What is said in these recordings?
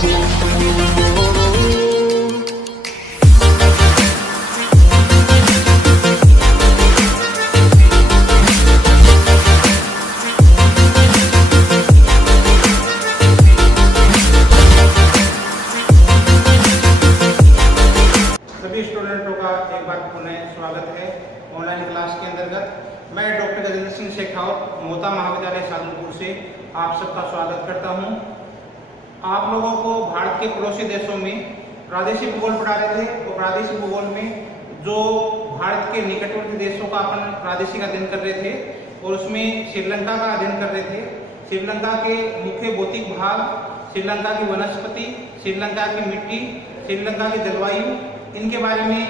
सभी स्टूडेंटों का एक बार पुनः स्वागत है ऑनलाइन क्लास के अंतर्गत। मैं डॉक्टर गजेंद्र सिंह शेखावत मोता महाविद्यालय सादुलपुर से आप सबका स्वागत करता हूं। आप लोगों को भारत के पड़ोसी देशों में प्रादेशिक भूगोल पढ़ा रहे थे, तो प्रादेशिक भूगोल में जो भारत के निकटवर्ती देशों का अपन प्रादेशिक अध्ययन कर रहे थे और उसमें श्रीलंका का अध्ययन कर रहे थे। श्रीलंका के मुख्य भौतिक भाग, श्रीलंका की वनस्पति, श्रीलंका की मिट्टी, श्रीलंका की जलवायु, इनके बारे में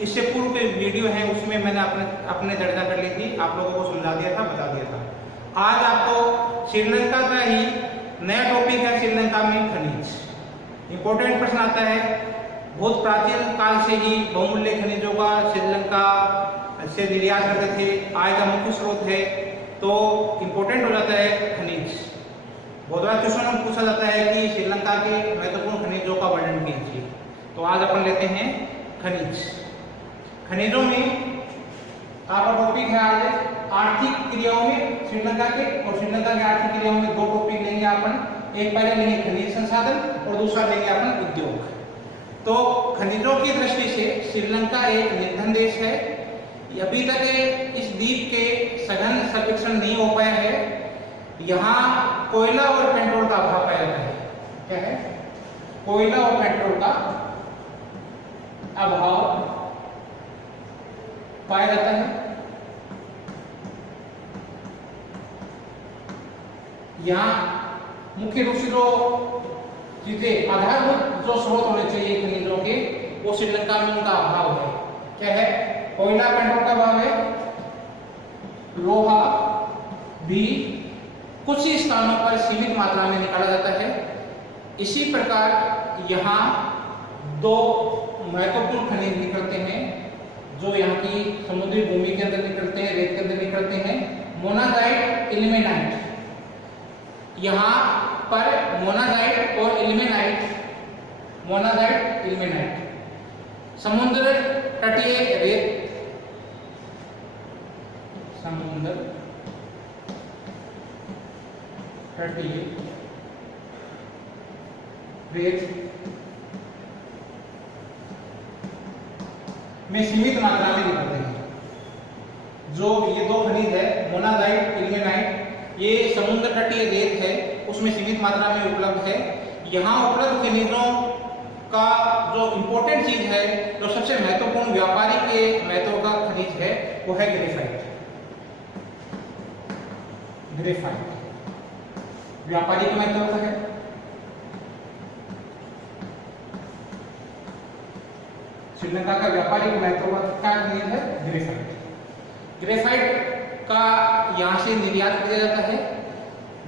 इससे पूर्व के वीडियो है उसमें मैंने अपने चर्चा कर ली थी, आप लोगों को समझा दिया था, बता दिया था। आज आपको श्रीलंका का ही नया टॉपिक है, श्रीलंका में खनिज। इंपॉर्टेंट प्रश्न आता है, बहुत प्राचीन काल से ही बहुमूल्य खनिजों का श्रीलंका से निर्यात करते थे, आय का मुख्य स्रोत है, तो इंपॉर्टेंट हो जाता है खनिज। बहुत बार क्वेश्चन में पूछा जाता है कि श्रीलंका के महत्वपूर्ण खनिजों का वर्णन कीजिए, तो आज अपन लेते हैं खनिज। खनिजों में आपका टॉपिक है आज आर्थिक क्रियाओं में श्रीलंका के, और श्रीलंका के आर्थिक क्रियाओं में दो टॉपिक लेंगे अपन। एक पहले लेंगे खनिज संसाधन और दूसरा लेंगे अपन उद्योग। तो खनिजों की दृष्टि से श्रीलंका एक निर्धन देश है। अभी तक इस द्वीप के सघन सर्वेक्षण नहीं हो पाया है। यहाँ कोयला और पेट्रोल का अभाव पाया जाता है। क्या है? कोयला और पेट्रोल का अभाव पाया जाता है। यहाँ मुख्य रूप से जो चीजें आधारभूत जो स्रोत होने चाहिए खनिजों के, वो श्रीलंका में उनका अभाव है। क्या है? कोयला पेट्रोल का अभाव है। लोहा भी कुछ ही स्थानों पर सीमित मात्रा में निकाला जाता है। इसी प्रकार यहाँ दो महत्वपूर्ण खनिज निकलते हैं जो यहाँ की समुद्री भूमि के अंदर निकलते हैं, रेत के अंदर निकलते हैं। Monazite, ilmenite. यहाँ पर मोनाजाइट और इल्मेनाइट, मोनाजाइट, इल्मेनाइट समुद्र तटीय रेत, समुद्र तटीय रेत में सीमित मात्रा में निकलते हैं। जो ये दो खनिज है मोनाजाइट, इल्मेनाइट, ये समुद्र तटीय रेत है, उसमें सीमित मात्रा में उपलब्ध है। यहाँ उपलब्ध खनिजों का जो इंपॉर्टेंट चीज है, जो सबसे महत्वपूर्ण व्यापारी के महत्व का खनिज है, वो है ग्रेफाइट। ग्रेफाइट व्यापारी का महत्व का है। श्रीलंका का व्यापारिक महत्व का खनिज है ग्रेफाइट। ग्रेफाइट का यहाँ से निर्यात किया जाता है।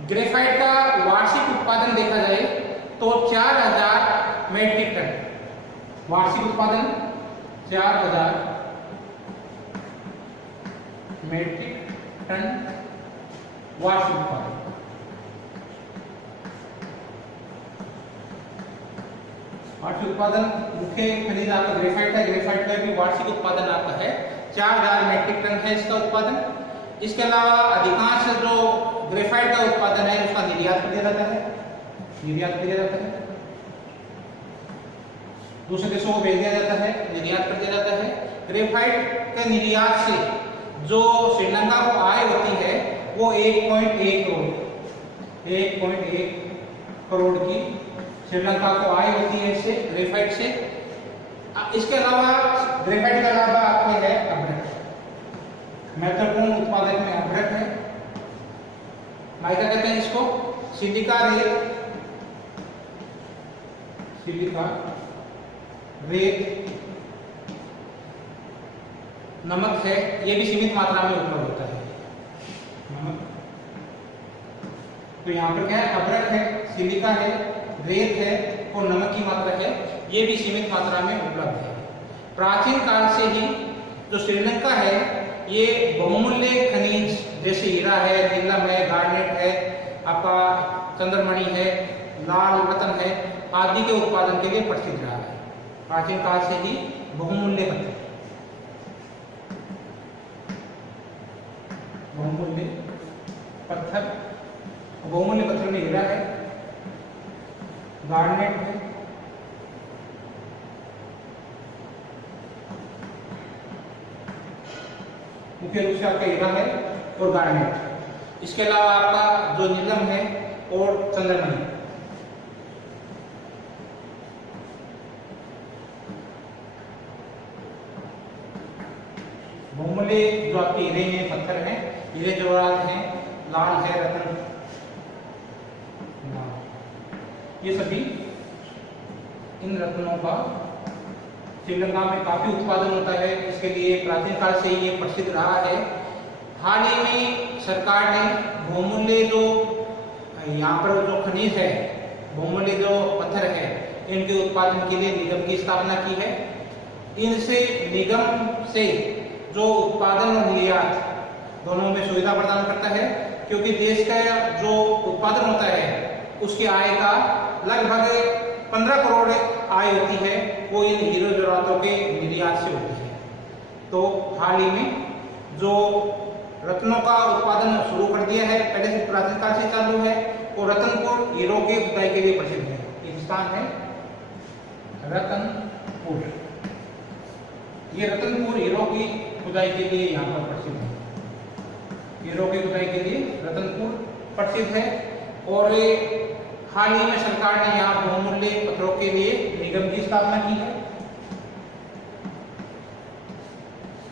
ग्रेफाइट का वार्षिक उत्पादन देखा जाए तो 4000 मेट्रिक टन वार्षिक उत्पादन, 4000 मेट्रिक टन वार्षिक उत्पादन। वार्षिक उत्पादन मुख्य खनिज आपका ग्रेफाइट है। ग्रेफाइट का भी वार्षिक उत्पादन आपका है 4000 मेट्रिक टन है इसका उत्पादन। इसके अलावा अधिकांश जो ग्रेफाइट का उत्पादन है उसका निर्यात कर दिया जाता है, निर्यात कर दिया जाता है, दूसरे देशों को भेज दिया जाता है, निर्यात कर दिया जाता है। ग्रेफाइट के निर्यात से जो श्रीलंका को आय होती है वो 1.1 करोड़ की श्रीलंका को आय होती है इससे, ग्रेफाइट से। इसके अलावा ग्रेफाइट के अलावा आपके है अभ्रक। महत्वपूर्ण उत्पादक में अभ्रक है। माइका कहते हैं इसको। सिलिका रेत, सिलिका रेत, नमक है, ये भी सीमित मात्रा में उपलब्ध होता है। नमक, तो यहाँ पर क्या है? अभ्रक है, सिलिका है, रेत है और नमक की मात्रा है, ये भी सीमित मात्रा में उपलब्ध है। प्राचीन काल से ही जो श्रीलंका है ये बहुमूल्य खनिज जैसे हीरा है, नीलम है, गार्नेट है, आपका चंद्रमणि है, लाल रत्न है आदि के उत्पादन के लिए प्रसिद्ध रहा है। प्राचीन काल से ही बहुमूल्य पत्थर बहुमूल्य पत्थर में हीरा है, गार्नेट है, मुख्य रूप से आपका हीरा है और गार्नेट। इसके अलावा आपका जो नीलम है और चंद्रमणि। बहुमूल्य जो आपके हीरे हैं, पत्थर हैं, हीरे जवाहरात हैं, लाल है रत्न, ये सभी इन रत्नों का श्रीलंका में काफी उत्पादन होता है। इसके लिए प्राचीन काल से ये प्रसिद्ध रहा है। हाल ही में सरकार ने बहुमूल्य जो यहाँ पर जो खनिज है, बहुमूल्य जो पत्थर है, इनके उत्पादन के लिए निगम की स्थापना की है। इनसे निगम से जो उत्पादन और निर्यात दोनों में सुविधा प्रदान करता है, क्योंकि देश का जो उत्पादन होता है उसकी आय का लगभग 15 करोड़ आय होती है, वो इन हीरो जवाहरातों के निर्यात से होती है। तो हाल ही में जो रत्नों का उत्पादन शुरू कर दिया है, पहले से प्राचीन काल से चालू है, और रतनपुर हीरो के खुदाई के लिए प्रसिद्ध है। ये स्थान है रतनपुर। ये रतनपुर हीरो की खुदाई के लिए यहाँ पर प्रसिद्ध है। हीरो की खुदाई के लिए रतनपुर प्रसिद्ध है। और हाल ही में सरकार ने यहाँ बहुमूल्य पत्थरों के लिए निगम की स्थापना की है,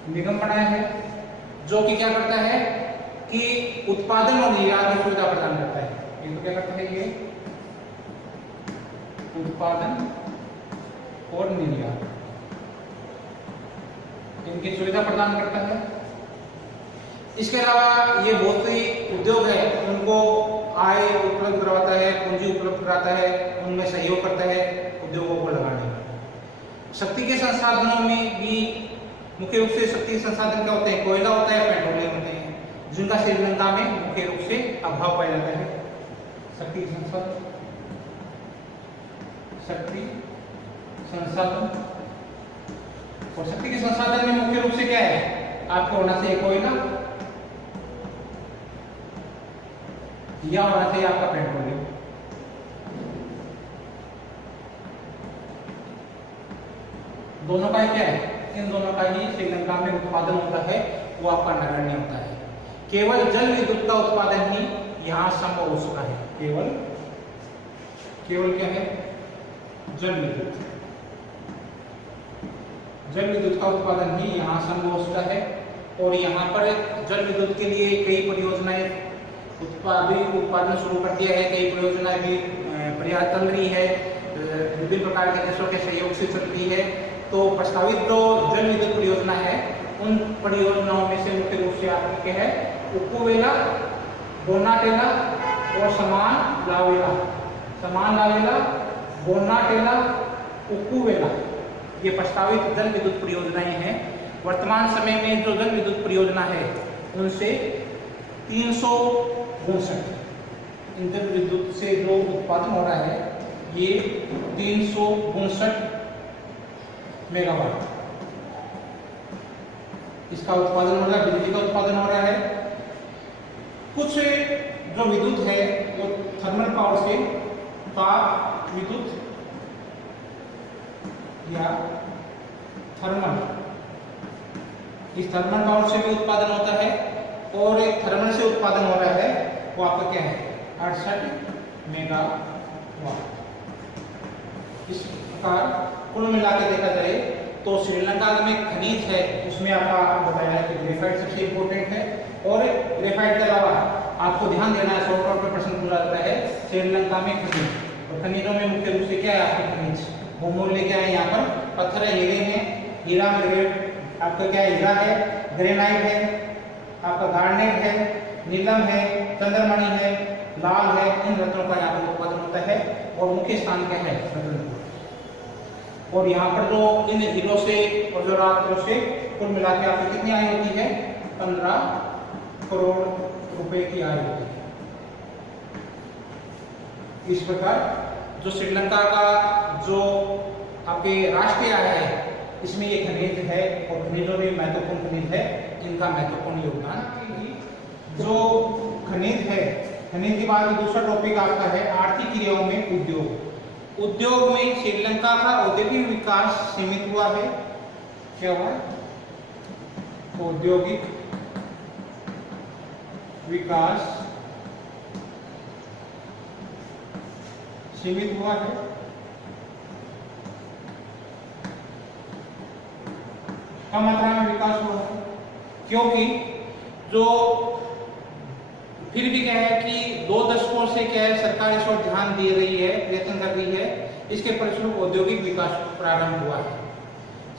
निगम बनाया है, जो कि क्या करता है कि उत्पादन और निर्यात की सुविधा प्रदान करता है। ये तो क्या करता है, ये उत्पादन और निर्यात इनकी सुविधा प्रदान करता है। इसके अलावा ये बहुत सी उद्योग है, उनको आय उपलब्ध करवाता है, पूंजी उपलब्ध कराता है, उनमें सहयोग करता है उद्योगों को लगाने में। शक्ति के संसाधनों में भी मुख्य रूप से शक्ति संसाधन क्या होते हैं, कोयला होता है, पेट्रोलियम होते हैं, जिनका श्रीलंका में मुख्य रूप से अभाव पाया जाता है। शक्ति संसाधन और शक्ति के संसाधन में मुख्य रूप से क्या है, आपको होना चाहिए कोयला या होना चाहिए आपका पेट्रोलियम। दोनों का क्या है, इन दोनों का ही श्रीलंका में उत्पादन होता है, वो आपका नगण्य होता है। केवल जल विद्युत का उत्पादन ही यहाँ संभव हो सका है। केवल क्या है, जल विद्युत का उत्पादन ही यहाँ संभव हो सका है। और यहाँ पर जल विद्युत के लिए कई परियोजनाएं उत्पादन शुरू कर दिया है, कई परियोजनाएं भी प्रयास चल रही है, विभिन्न प्रकार के देशों के सहयोग से चल रही है। तो प्रस्तावित जो जल विद्युत परियोजना है, उन परियोजनाओं में से मुख्य रूप से आपके है उक्कुवेला, बोनाटेला और समान लावेला, बोनाटेला, उक्कुवेला, ये प्रस्तावित जल विद्युत परियोजनाएं हैं। वर्तमान समय में जो जल विद्युत परियोजना है, उनसे 362 इन जल विद्युत से जो उत्पादन हो रहा है, ये 362 मेगावाट इसका उत्पादन हो रहा है, बिजली का उत्पादन हो रहा है। कुछ जो विद्युत है वो थर्मल पावर से, ताप विद्युत या थर्मल, इस थर्मल पावर से भी उत्पादन होता है। और एक थर्मल से उत्पादन हो रहा है वो आपका क्या है, 68 मेगावाट। इस प्रकार कुल मिला के देखा जाए तो श्रीलंका में खनिज है, उसमें आपका बताया है कि ग्रेफाइट सबसे इम्पोर्टेंट है। और ग्रेफाइट के अलावा आपको ध्यान देना है, शॉर्ट आउट में प्रश्न पूछा जाता है श्रीलंका में खनिज, और खनिजों में मुख्य रूप से क्या है आपके खनिज, बहुमूल्य क्या है, यहाँ पर पत्थर है, हीरे हैं, हीरा में ग्रेड आपका क्या है, हीरा है, ग्रेनाइट है, आपका गार्नेट है, नीलम है, चंद्रमणि है, लाल है, इन रत्नों का यहाँ पर उत्पादन होता है। और मुख्य स्थान क्या है, रतनपुर। और यहाँ पर जो इन हीरों से और जो रातों से कुल मिला के आपकी कितनी आय होती है, 15 करोड़ रुपए की आय होती है। इस प्रकार जो श्रीलंका का जो आपके राष्ट्रीय आय है इसमें ये खनिज है और खनिजों में महत्वपूर्ण खनिज है जिनका महत्वपूर्ण योगदान। जो खनिज है, खनिज के बाद दूसरा टॉपिक आपका है आर्थिक क्रियाओं में उद्योग। उद्योग में श्रीलंका का औद्योगिक विकास सीमित हुआ है। क्या हुआ? औद्योगिक विकास सीमित हुआ है। कम मात्रा में विकास हुआ है क्योंकि जो फिर भी क्या है कि 2 दशकों से क्या है सरकार इस ओर ध्यान दे रही है, प्रयत्न कर रही है, इसके परिणामस्वरूप औद्योगिक विकास प्रारंभ हुआ है।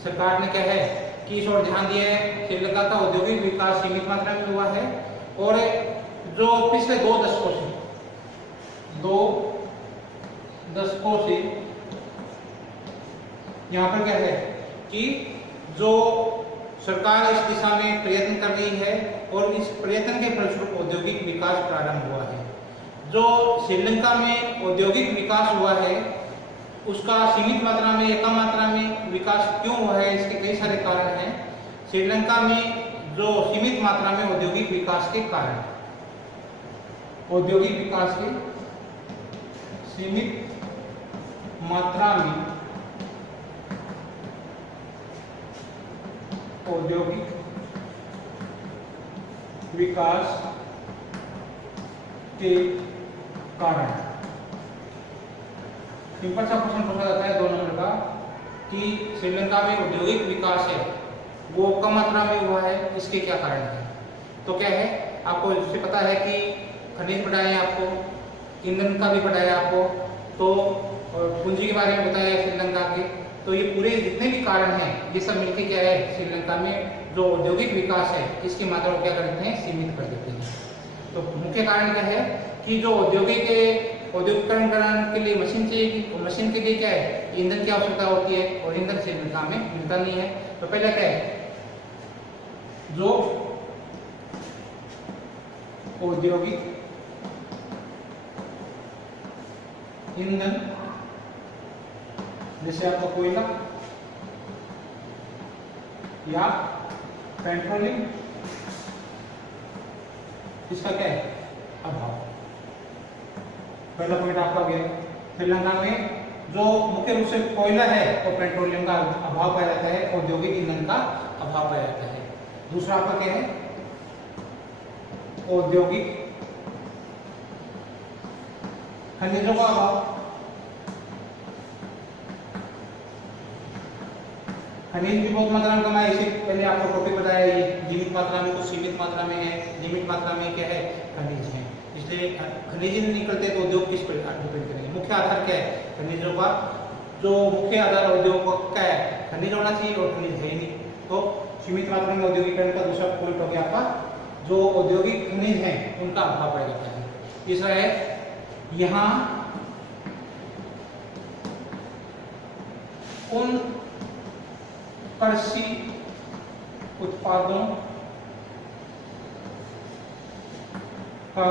सरकार ने क्या है कि इस ओर ध्यान दिया है। श्रीलंका का औद्योगिक विकास सीमित मात्रा में हुआ है और जो पिछले 2 दशकों से 2 दशकों से यहाँ पर क्या है कि जो सरकार इस दिशा में प्रयत्न कर रही है और इस प्रयत्न के फलस्वरूप औद्योगिक विकास प्रारंभ हुआ है। जो श्रीलंका में औद्योगिक विकास हुआ है उसका सीमित मात्रा में या कम मात्रा में विकास क्यों हुआ है, इसके कई सारे कारण हैं। श्रीलंका में जो सीमित मात्रा में औद्योगिक विकास के कारण, औद्योगिक विकास के सीमित मात्रा में औद्योगिक विकास के कारण सिंपल सा क्वेश्चन पूछा जाता है 2 नंबर का कि श्रीलंका में औद्योगिक विकास है वो कम मात्रा में हुआ है, इसके क्या कारण है? तो क्या है, आपको इससे पता है कि खनिज बताया आपको, ईंधन का भी बताया आपको, तो पूंजी के बारे में बताया श्रीलंका के। तो ये पूरे जितने भी कारण हैं ये सब मिलके क्या है श्रीलंका में जो औद्योगिक विकास है इसकी मात्रा को क्या कर देते हैं, सीमित कर देते हैं। तो मुख्य कारण क्या है कि जो औद्योगिकरण के लिए मशीन चाहिए, मशीन के लिए क्या है ईंधन की आवश्यकता होती है और ईंधन श्रीलंका में मिलता नहीं है। तो पहला क्या है, जो औद्योगिक ईंधन जैसे आपका कोयला या पेट्रोलियम, इसका क्या है अभाव। पहला पॉइंट आपका गया। श्रीलंका में जो मुख्य रूप से कोयला है और पेट्रोलियम का अभाव पाया जाता है, औद्योगिक ईंधन का अभाव पाया जाता है। दूसरा आपका क्या है, औद्योगिक खनिजों का अभाव। खनिज भी बहुत मात्रा में कमाए, इसे पहले आपको टॉपिक बताया, ये जीवित मात्रा में कुछ सीमित मात्रा में है, जीवित मात्रा में क्या है खनिज है। इसलिए खनिज नहीं निकलते तो उद्योग किस पर डिपेंड करेंगे। मुख्य आधार क्या है खनिजों का, जो मुख्य आधार उद्योग का क्या है, खनिज होना चाहिए और खनिज है ही नहीं। तो सीमित मात्रा में औद्योगिकरण का दूसरा पॉइंट हो गया आपका, जो औद्योगिक खनिज है उनका अभाव पाया जाता है। तीसरा है यहाँ उन कृषि उत्पादों का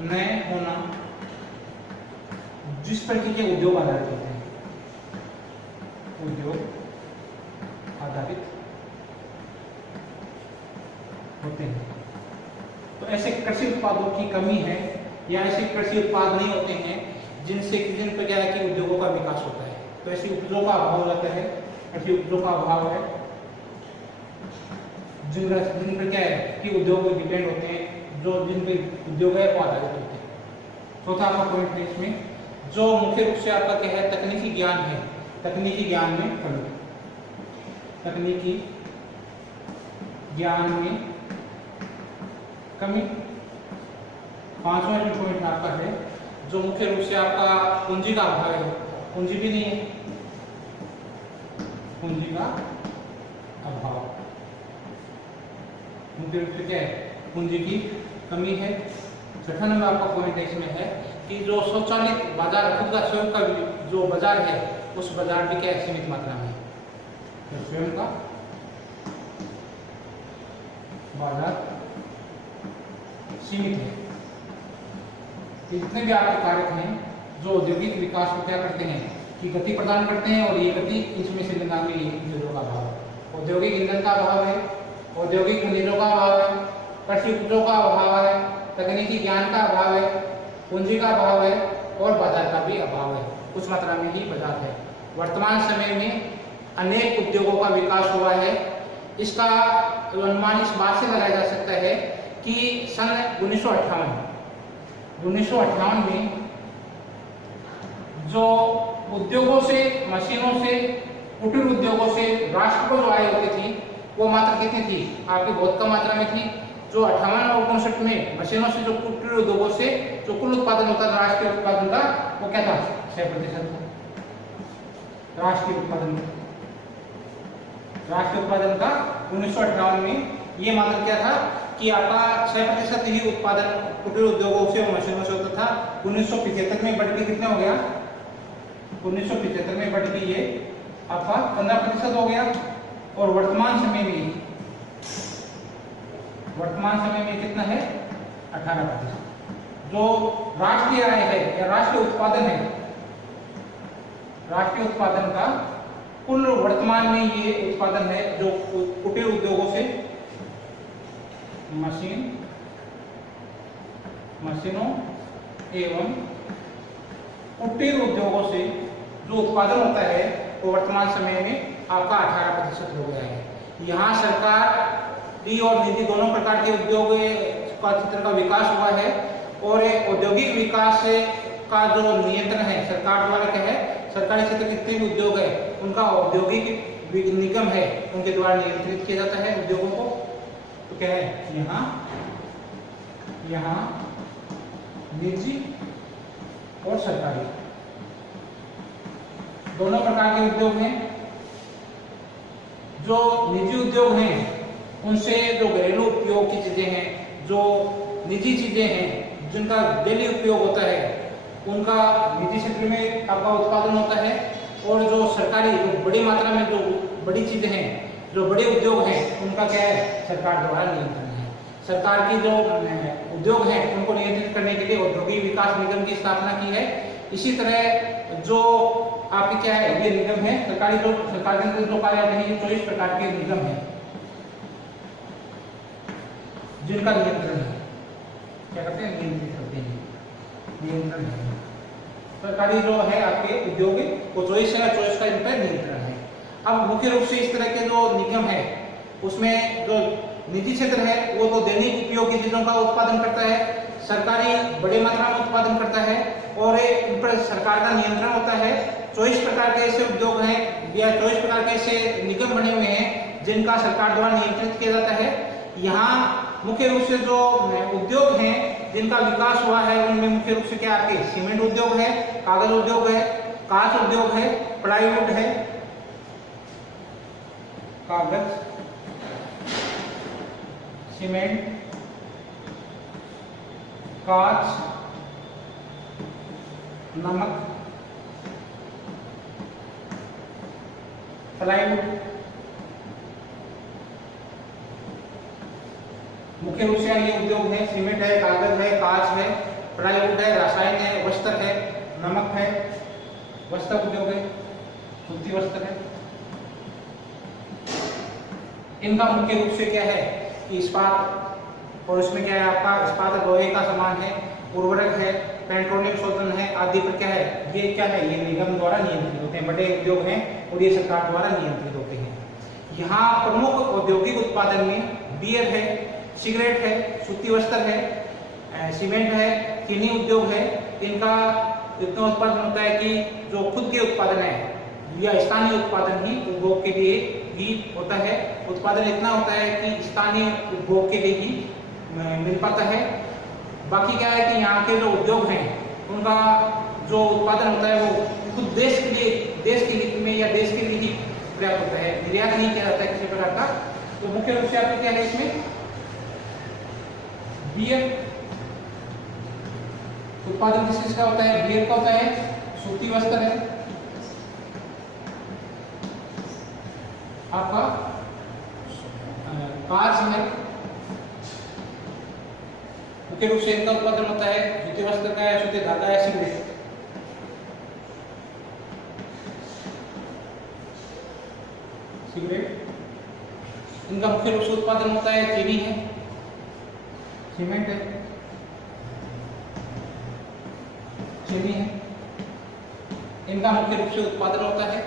नए होना जिस पर के उद्योग आधारित होते हैं, उद्योग आधारित होते हैं। तो ऐसे कृषि उत्पादों की कमी है या ऐसे कृषि उत्पाद नहीं होते हैं जिन पर क्या है कि उद्योगों का विकास होता है। तो ऐसे उपजों का अभाव हो जाता है, ऐसे उपजों का अभाव है जिन पर क्या है कि उद्योग पर डिपेंड होते हैं, जो जिन पे उद्योग है वो आधारित होते हैं। चौथा आपका पॉइंट है इसमें, जो मुख्य रूप से आपका क्या है तकनीकी ज्ञान है, तकनीकी ज्ञान में कमी, तकनीकी ज्ञान में कमी। पांचवा जो पॉइंट आपका है, जो मुख्य रूप से आपका पूंजी का अभाव है, पूंजी भी नहीं है, पूंजी का अभाव मुख्य रूप से क्या है पूंजी की कमी है। छठा नंबर आपका पॉइंट इसमें है कि जो स्वचालित बाजार खुद का स्वयं का जो बाजार है उस बाजार भी क्या सीमित मात्रा में है, स्वयं का बाजार सीमित है। जितने भी आपके कारक हैं जो औद्योगिक विकास को क्या करते हैं कि गति प्रदान करते हैं, और ये गति इसमें से निम्नगामी चीजों का अभाव है। औद्योगिक ईंधन का अभाव है, औद्योगिक खनिजों का अभाव है, कृषि उपजों का अभाव है, तकनीकी ज्ञान का अभाव है, पूंजी का अभाव है, और बाजार का भी अभाव है। कुछ मात्रा में ही बाजार है। वर्तमान समय में अनेक उद्योगों का विकास हुआ है। इसका अनुमान इस बात से लगाया जा सकता है कि सन 1958 में जो उद्योगों से, मशीनों से, कुटीर उद्योगों से राष्ट्र को जो आय होती थी वो मात्रा कितनी थी? आपकी बहुत कम मात्रा में थी। जो 58 और 59 में मशीनों से, जो कुटीर उद्योगों से जो कुल उत्पादन होता था राष्ट्रीय उत्पादन का, वो क्या था? 6% था राष्ट्रीय उत्पादन का 1958 में ये मात्रा क्या था कि आपका 6% ही उत्पादन कुटीर उद्योगों से और मशीनों से होता था। 1975 में बढ़ के कितना हो गया? 1975 में बढ़ के ये आपका 15% हो गया। और वर्तमान समय में कितना है? 18%। जो राष्ट्रीय आय है या राष्ट्रीय उत्पादन है, राष्ट्रीय उत्पादन का कुल वर्तमान में ये उत्पादन है जो कुटीर उद्योगों से, मशीनों एवं कुटीर उद्योगों से जो उत्पादन होता है वो वर्तमान समय में आपका 18% हो गया है। यहाँ सरकार और निजी दोनों प्रकार के उद्योग का क्षेत्र का विकास हुआ है, और औद्योगिक विकास का जो नियंत्रण है सरकार द्वारा क्या है, सरकारी क्षेत्र के जितने भी उद्योग है उनका औद्योगिक निगम है उनके द्वारा नियंत्रित किया जाता है उद्योगों को। तो क्या है यहाँ निजी और सरकारी दोनों प्रकार के उद्योग हैं। जो निजी उद्योग हैं उनसे जो घरेलू उपयोग की चीजें हैं, जो निजी चीजें हैं जिनका डेली उपयोग होता है, उनका निजी क्षेत्र में आपका उत्पादन होता है। और जो सरकारी, जो बड़ी मात्रा में जो बड़ी चीजें हैं, जो बड़े उद्योग हैं, उनका क्या है? सरकार द्वारा नियंत्रण है। सरकार की जो उद्योग हैं उनको नियंत्रित करने के लिए औद्योगिक विकास निगम की स्थापना की है। इसी तरह जो आपके क्या है, ये निगम है सरकारी, जो सरकार के अंदर जो कार्य आते हैं, ये 24 प्रकार के निगम है जिनका नियंत्रण है। क्या करते हैं? नियंत्रित करते हैं, नियंत्रण है। सरकारी जो है आपके उद्योग वो 24 का इन पर नियंत्रण है। अब मुख्य रूप से इस तरह के जो निगम है उसमें जो निजी क्षेत्र है वो तो दैनिक उपयोग की चीजों का उत्पादन करता है, सरकारी बड़ी मात्रा में उत्पादन करता है, और इन पर सरकार का नियंत्रण होता है। 24 प्रकार के ऐसे उद्योग हैं या 24 प्रकार के ऐसे निगम बने हुए हैं जिनका सरकार द्वारा नियंत्रित किया जाता है। यहाँ मुख्य रूप से जो उद्योग हैं जिनका विकास हुआ है उनमें मुख्य रूप से क्या आपके सीमेंट उद्योग है, कागज उद्योग है, कांच उद्योग है, प्लाईवुड है, कागज, सीमेंट, कांच, नमक, प्लाईवुड, मुख्य रूप से ये उद्योग है। सीमेंट है, कागज है, कांच है, प्लाईवुड है, रसायन है, वस्त्र है, नमक है, वस्त्र उद्योग है, सूती वस्त्र है। इनका मुख्य रूप से क्या है कि इस्पात, और इसमें क्या है आपका इस्पात लोहे का सामान है, उर्वरक है, पेट्रोलियम शोधन है आदि पर क्या है, ये क्या है, ये निगम द्वारा नियंत्रित होते हैं। बड़े उद्योग हैं और ये सरकार द्वारा नियंत्रित होते हैं। यहाँ प्रमुख औद्योगिक उत्पादन में बियर है, सिगरेट है, सूती वस्त्र है, सीमेंट है, चीनी उद्योग है। इनका इतना उत्पादन होता है कि जो खुद के उत्पादन है या स्थानीय उत्पादन ही उपभोग के लिए भी होता है। उत्पादन इतना होता है कि स्थानीय उपभोग के लिए ही मिल पाता है। बाकी क्या है कि यहाँ के जो उद्योग हैं उनका जो उत्पादन होता है वो खुद देश के लिए, देश के हित में या देश के लिए ही पर्याप्त होता है, निर्यात नहीं किया जाता है किसी प्रकार का। तो मुख्य रूप से आपको क्या है इसमें बियर उत्पादन किस चीज का होता है? बियर का होता है, सूती वस्त्र है आपका, कांच है, मुख्य रूप से इनका उत्पादन होता है सूती वस्त्र का या सूती धागा या सिगरेट। इनका मुख्य रूप से उत्पादन होता है चीनी है, सीमेंट है, चीनी है, इनका मुख्य रूप से उत्पादन होता है।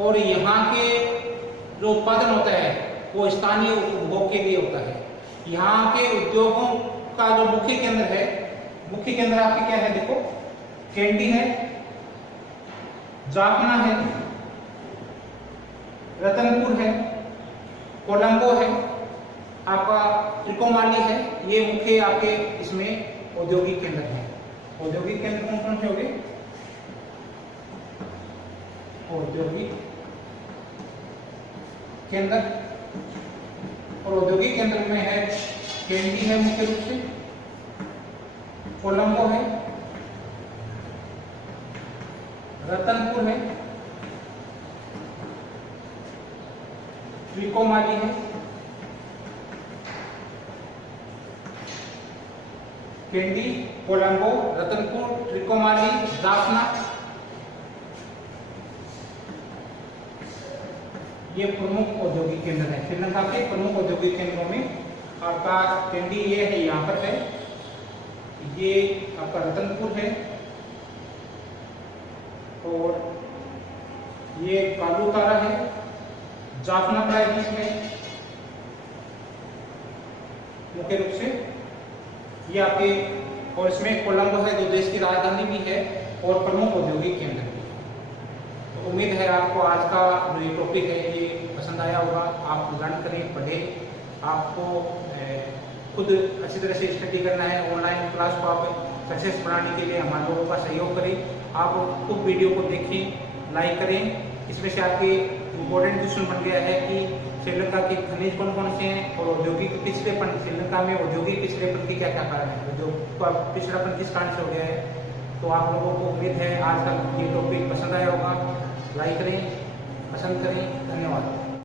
और यहाँ के जो उत्पादन होता है वो स्थानीय उपभोग के लिए होता है। यहाँ के उद्योगों का जो मुख्य केंद्र है, मुख्य केंद्र आपके क्या है, देखो कैंडी है, जाफना है, रतनपुर है, कोलंबो है, आपका त्रिकोमाली है। ये मुख्य आपके इसमें औद्योगिक केंद्र है। औद्योगिक केंद्र कौन कौन से हो गए? औद्योगिक केंद्र, और औद्योगिक केंद्र में है कैंडी है मुख्य रूप से, कोलंबो है, रतनपुर है, त्रिकोमाली है, कैंडी, कोलंबो, रतनपुर, त्रिकोमाली, जाफना, ये प्रमुख औद्योगिक केंद्र है। श्रीलंका के प्रमुख औद्योगिक केंद्रों में आपका कैंडी ये है, यहाँ पर है, ये आपका रतनपुर है, और ये कालूतारा है, जाफना प्राइवेट है मुख्य रूप से ये आपके, और इसमें कोलंबो है जो देश की राजधानी भी है और प्रमुख औद्योगिक केंद्र भी है। तो उम्मीद है आपको आज का जो ये टॉपिक है ये पसंद आया होगा। आप लर्न करें, पढ़ें, आपको खुद अच्छी तरह से स्टडी करना है। ऑनलाइन क्लास को आप सक्सेस बनाने के लिए हमारे लोगों का सहयोग करें। आप खूब वीडियो को देखें, लाइक करें। इसमें से आपके इम्पोर्टेंट क्वेश्चन बन गया है कि श्रीलंका के खनिज कौन कौन से हैं और औद्योगिक पिछड़ेपन, श्रीलंका में औद्योगिक पिछड़ेपन के क्या क्या कारण है, उद्योग का पिछड़ापन किस कारण से हो गया है। तो आप लोगों को उम्मीद है आज का ये टॉपिक पसंद आया होगा। लाइक करें, पसंद करें। धन्यवाद।